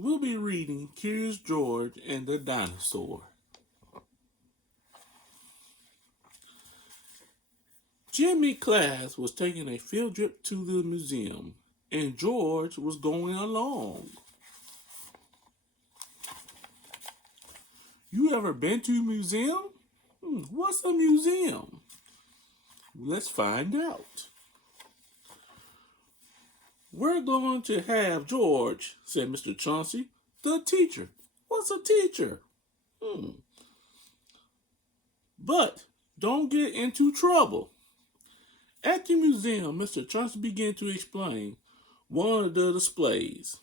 We'll be reading Curious George and the Dinosaur. Jimmy class was taking a field trip to the museum, and George was going along. You ever been to a museum? What's a museum? Let's find out. We're going to have George, said Mr. Chauncey, the teacher. What's a teacher? But don't get into trouble. At the museum, Mr. Chauncey began to explain one of the displays.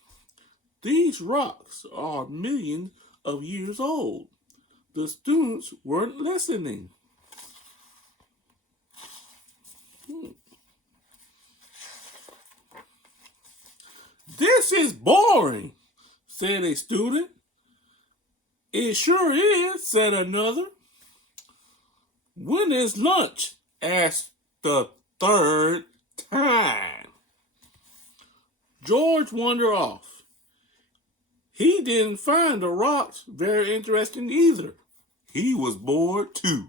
These rocks are millions of years old. The students weren't listening. This is boring, said a student. It sure is, said another. When is lunch? Asked the third time. George wandered off. He didn't find the rocks very interesting either. He was bored too.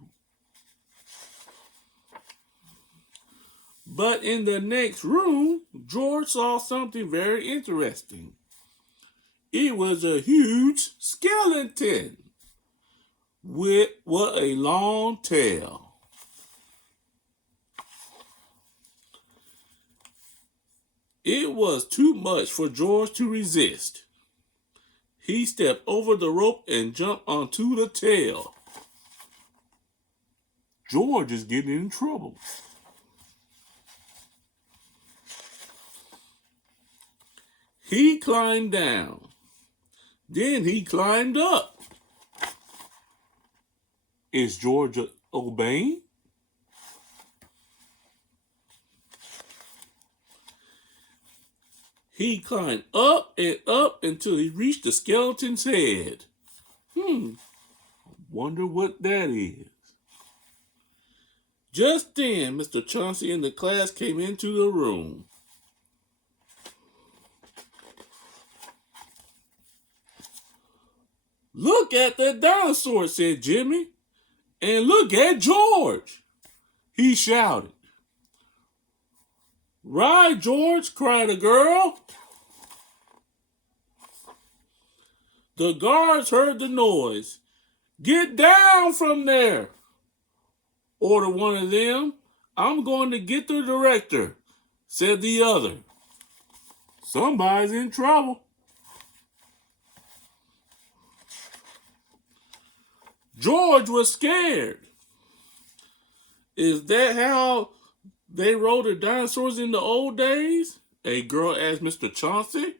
But in the next room, George saw something very interesting. It was a huge skeleton with a long tail. It was too much for George to resist. He stepped over the rope and jumped onto the tail. George is getting in trouble. He climbed down. Then he climbed up. Is George obeying? He climbed up and up until he reached the skeleton's head. Wonder what that is. Just then, Mr. Chauncey and the class came into the room. Look at the dinosaur, said Jimmy. And look at George, he shouted. Right, George, cried a girl. The guards heard the noise. Get down from there, ordered one of them. I'm going to get the director, said the other. Somebody's in trouble. George was scared. Is that how they rode the dinosaurs in the old days? A girl asked Mr. Chauncey.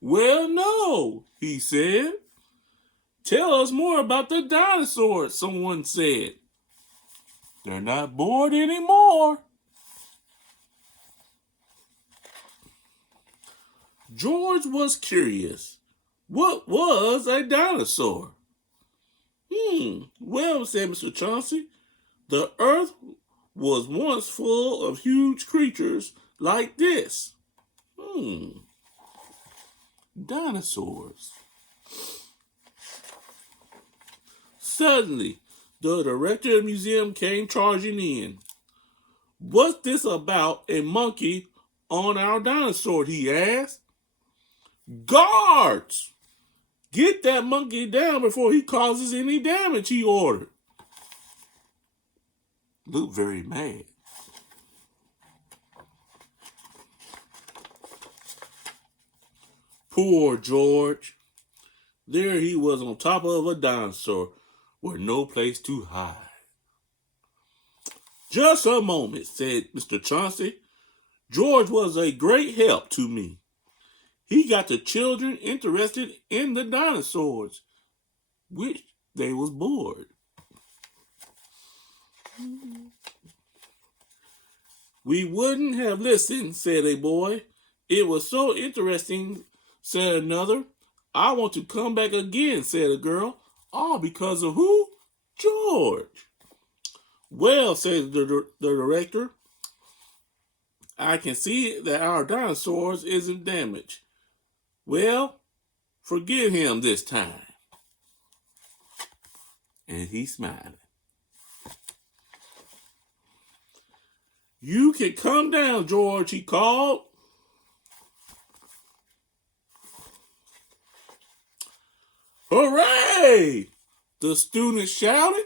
Well, no, he said. Tell us more about the dinosaurs, someone said. They're not bored anymore. George was curious. What was a dinosaur? Well, said Mr. Chauncey, the earth was once full of huge creatures like this. Dinosaurs. Suddenly, the director of the museum came charging in. What's this about a monkey on our dinosaur, he asked. Guards! Get that monkey down before he causes any damage, he ordered. Looked very mad. Poor George. There he was on top of a dinosaur with no place to hide. Just a moment, said Mr. Chauncey. George was a great help to me. He got the children interested in the dinosaurs, which they was bored. We wouldn't have listened, said a boy. It was so interesting, said another. I want to come back again, said a girl. All because of who? George. Well, said the director, I can see that our dinosaurs isn't damaged. Well, forgive him this time. And he's smiling. You can come down, George, he called. Hooray! The students shouted.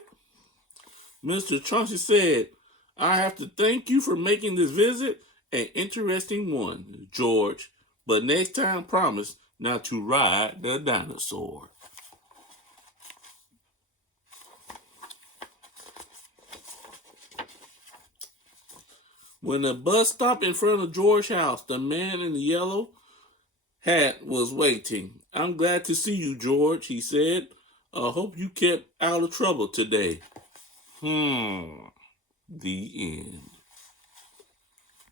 Mr. Chauncey said, I have to thank you for making this visit an interesting one, George. But next time, promise not to ride the dinosaur. When the bus stopped in front of George's house, the man in the yellow hat was waiting. I'm glad to see you, George, he said. I hope you kept out of trouble today. The end.